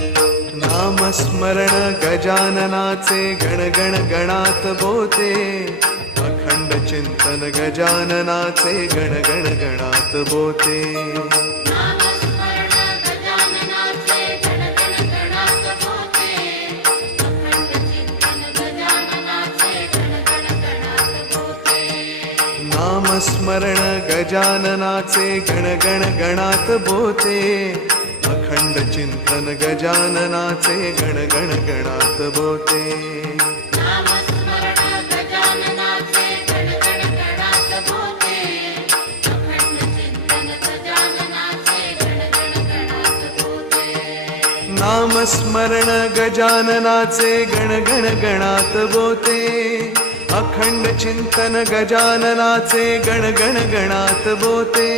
नामस्मरण गजाननाचे गण गण गणात बोते, अखंड चिंतन गजाननाचे गण गण गणात बोते. नामस्मरण गजाननाचे गण गण गणात बोते, अखंड चिंतन गजाननाचे गण गण गणात बोते. नामस्मरण गजाननाचे गण गण गणात बोते, अखंड चिंतन गजाननाचे गण गण गणात बोते. नामस्मरण गजाननाचे गण गण गणात बोते, अखंड चिंतन गजाननाचे गण गण गणात बोते. नामस्मरण गजाननाचे गण गण गणात बोते, अखंड चिंतन गजाननाचे गण गण गणात बोते.